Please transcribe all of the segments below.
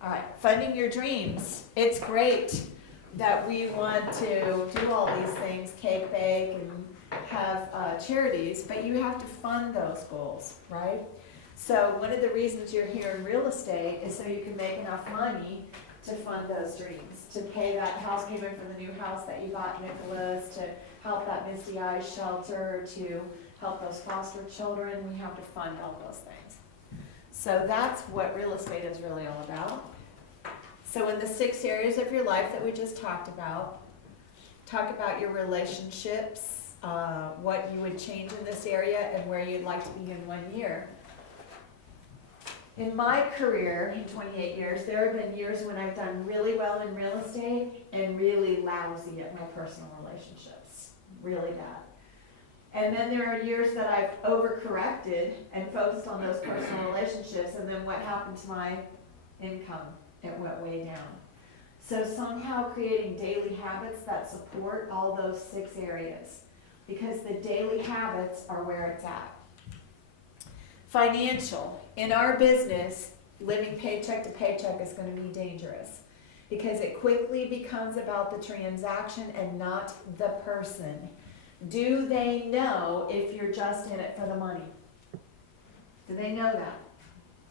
All right, funding your dreams. It's great that we want to do all these things, cake bake and have charities, but you have to fund those goals, right? So one of the reasons you're here in real estate is so you can make enough money to fund those dreams, to pay that house payment for the new house that you got, Nicholas, to help that Misty Eyes shelter, to help those foster children. We have to fund all those things. So that's what real estate is really all about. So in the 6 areas of your life that we just talk about your relationships, what you would change in this area and where you'd like to be in 1 year. In my career, in 28 years, there have been years when I've done really well in real estate and really lousy at my personal relationships, really bad. And then there are years that I've overcorrected and focused on those personal relationships, and then what happened to my income? It went way down. So somehow creating daily habits that support all those 6 areas, because the daily habits are where it's at. Financial. In our business, living paycheck to paycheck is going to be dangerous because it quickly becomes about the transaction and not the person. Do they know if you're just in it for the money? Do they know that?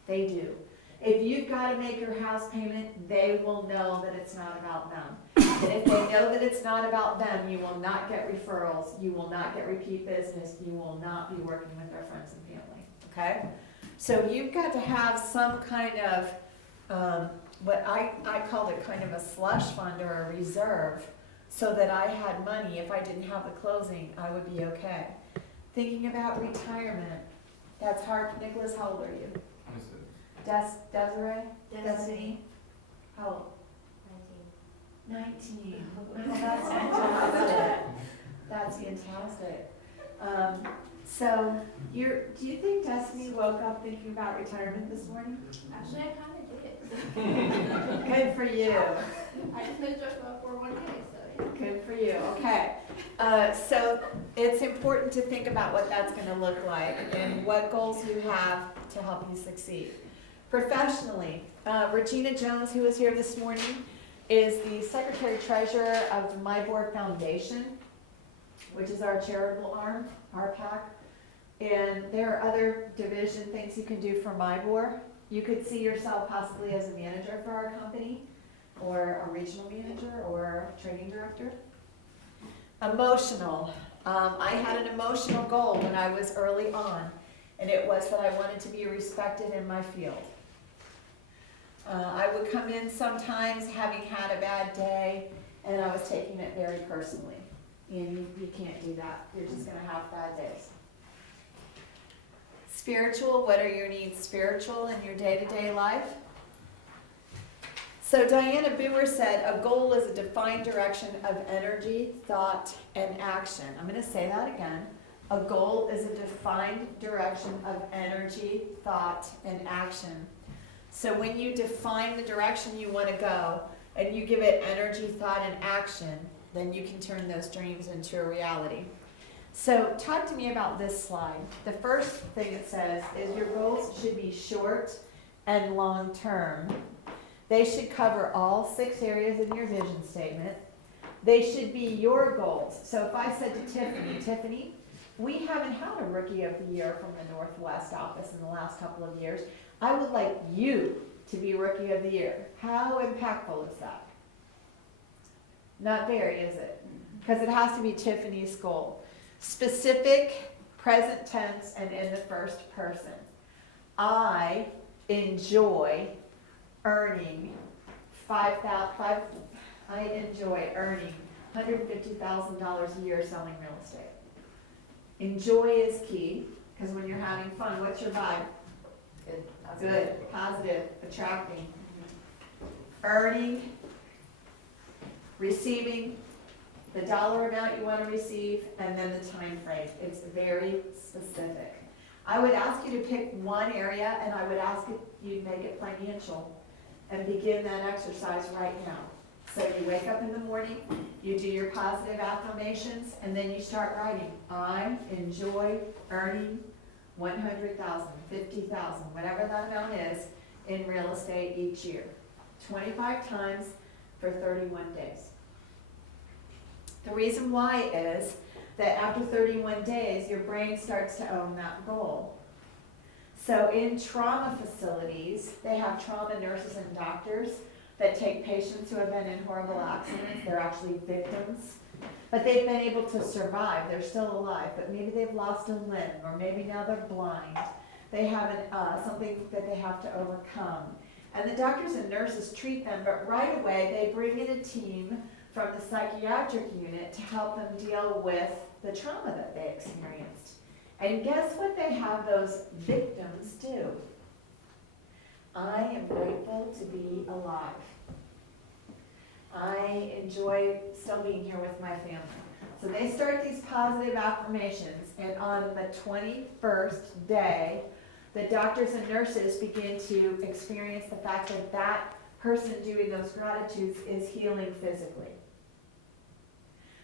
They do. If you've got to make your house payment, they will know that it's not about them. And if they know that it's not about them, you will not get referrals, you will not get repeat business, you will not be working with their friends and family, okay? So you've got to have some kind of, what I called it kind of a slush fund or a reserve, so that I had money. If I didn't have the closing, I would be okay. Thinking about retirement, that's hard. Nicholas, how old are you? Desiree? Destiny? How old? 19. Oh, that's fantastic. That's fantastic. So, do you think Destiny woke up thinking about retirement this morning? Actually, I kind of did. Good for you. I just made a joke about 401k, so yeah. Good for you. Okay. So it's important to think about what that's going to look like and what goals you have to help you succeed. Professionally, Regina Jones, who is here this morning, is the Secretary-Treasurer of the My Board Foundation, which is our charitable arm, RPAC. And there are other division things you can do for MyBoard. You could see yourself possibly as a manager for our company, or a regional manager, or a training director. Emotional. I had an emotional goal when I was early on, and it was that I wanted to be respected in my field. I would come in sometimes having had a bad day, and I was taking it very personally. And you can't do that. You're just going to have bad days. Spiritual, what are your needs spiritual in your day-to-day life? So Diana Booher said, a goal is a defined direction of energy, thought, and action. I'm going to say that again. A goal is a defined direction of energy, thought, and action. So when you define the direction you want to go, and you give it energy, thought, and action, then you can turn those dreams into a reality. So talk to me about this slide. The first thing it says is your goals should be short and long term. They should cover all 6 areas in your vision statement. They should be your goals. So if I said to Tiffany, we haven't had a Rookie of the Year from the Northwest office in the last couple of years. I would like you to be Rookie of the Year. How impactful is that? Not very, is it? Because it has to be Tiffany's goal. Specific, present tense, and in the first person. I enjoy earning $150,000 a year selling real estate. Enjoy is key, because when you're having fun, what's your vibe? Good, positive, attracting. Earning, receiving, the dollar amount you want to receive, and then the time frame. It's very specific. I would ask you to pick one area, and I would ask you to make it financial, and begin that exercise right now. So you wake up in the morning, you do your positive affirmations, and then you start writing. I enjoy earning $100,000, $50,000, whatever that amount is, in real estate each year. 25 times for 31 days. The reason why is that after 31 days, your brain starts to own that goal. So in trauma facilities, they have trauma nurses and doctors that take patients who have been in horrible accidents. They're actually victims, but they've been able to survive. They're still alive, but maybe they've lost a limb, or maybe now they're blind. They have something that they have to overcome. And the doctors and nurses treat them, but right away they bring in a team from the psychiatric unit to help them deal with the trauma that they experienced. And guess what they have those victims do? I am grateful to be alive. I enjoy still being here with my family. So they start these positive affirmations, and on the 21st day, the doctors and nurses begin to experience the fact that that person doing those gratitudes is healing physically.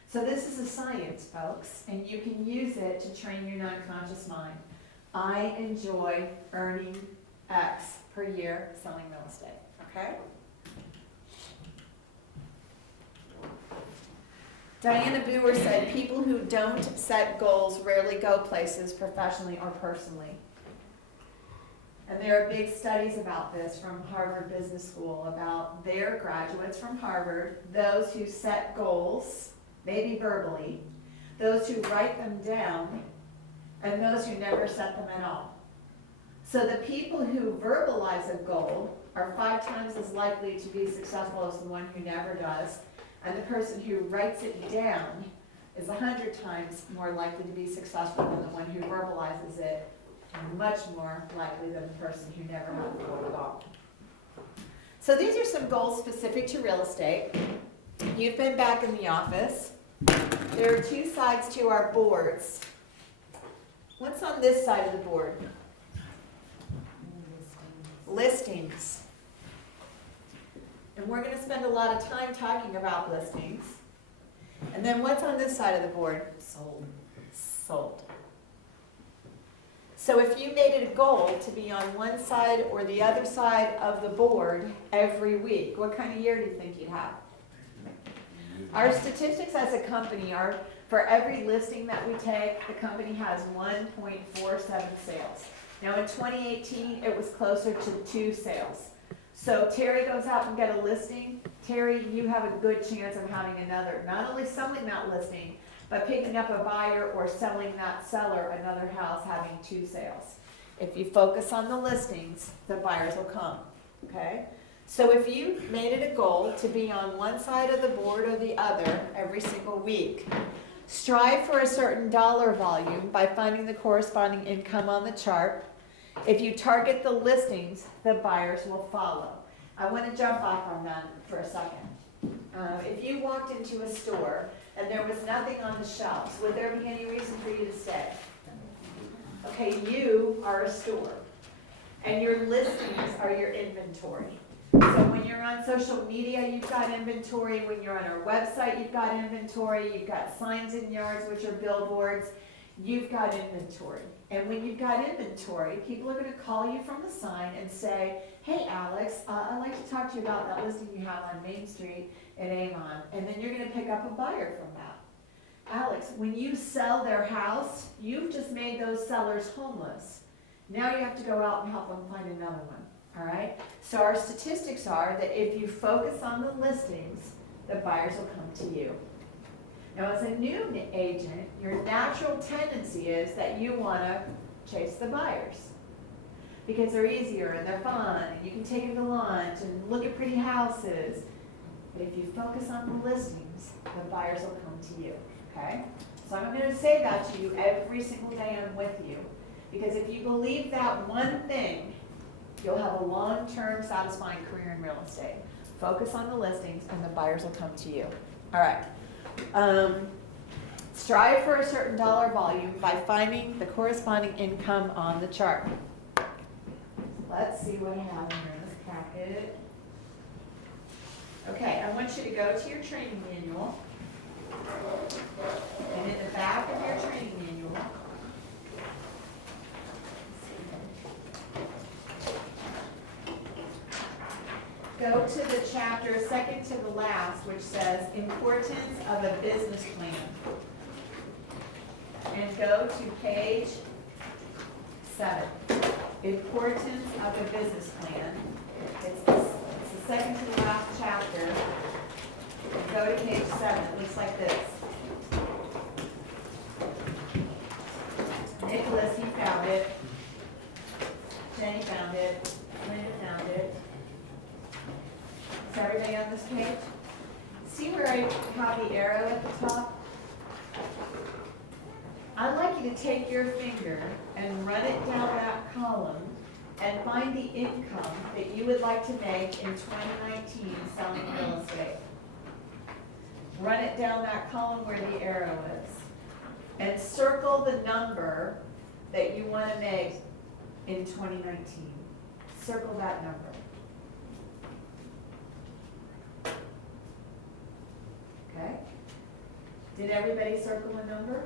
So this is a science, folks, and you can use it to train your non-conscious mind. I enjoy earning X per year selling real estate, okay? Diana Brewer said, people who don't set goals rarely go places professionally or personally. And there are big studies about this from Harvard Business School about their graduates from Harvard, those who set goals, maybe verbally, those who write them down, and those who never set them at all. So the people who verbalize a goal are 5 times as likely to be successful as the one who never does, and the person who writes it down is 100 times more likely to be successful than the one who verbalizes it, and much more likely than the person who never had a goal at all. So these are some goals specific to real estate. You've been back in the office. There are 2 sides to our boards. What's on this side of the board? Listings. And we're going to spend a lot of time talking about listings. And then what's on this side of the board? Sold. Sold. So if you made it a goal to be on one side or the other side of the board every week, what kind of year do you think you'd have? Our statistics as a company are, for every listing that we take, the company has 1.47 sales. Now in 2018, it was closer to 2 sales. So Terry goes out and get a listing. Terry, you have a good chance of having another, not only selling that listing, but picking up a buyer or selling that seller another house, having 2 sales. If you focus on the listings, the buyers will come, okay? So if you made it a goal to be on one side of the board or the other every single week, strive for a certain dollar volume by finding the corresponding income on the chart. If you target the listings, the buyers will follow. I want to jump off on that for a second. If you walked into a store and there was nothing on the shelves, would there be any reason for you to stay? Okay, you are a store, and your listings are your inventory. So when you're on social media, you've got inventory. When you're on our website, you've got inventory. You've got signs in yards, which are billboards. You've got inventory. And when you've got inventory, people are going to call you from the sign and say, hey, Alex, I'd like to talk to you about that listing you have on Main Street in Avon. And then you're going to pick up a buyer from that. Alex, when you sell their house, you've just made those sellers homeless. Now you have to go out and help them find another one. All right? So our statistics are that if you focus on the listings, the buyers will come to you. Now, as a new agent, your natural tendency is that you want to chase the buyers because they're easier and they're fun and you can take them to lunch and look at pretty houses. But if you focus on the listings, the buyers will come to you, okay? So I'm going to say that to you every single day I'm with you, because if you believe that one thing, you'll have a long-term satisfying career in real estate. Focus on the listings and the buyers will come to you. All right. Strive for a certain dollar volume by finding the corresponding income on the chart. Let's see what I have in this packet. Okay, I want you to go to your training manual. And in the back of your training manual, go to the chapter, second to the last, which says importance of a business plan. And go to page 7. Importance of a business plan. It's the second to the last chapter. And go to page 7. It looks like this. Nicholas, he found it. Jenny found it. Linda found it. Is everybody on this page? See where I have the arrow at the top? I'd like you to take your finger and run it down that column and find the income that you would like to make in 2019 selling real estate. Run it down that column where the arrow is. And circle the number that you want to make in 2019. Circle that number. Okay? Did everybody circle a number?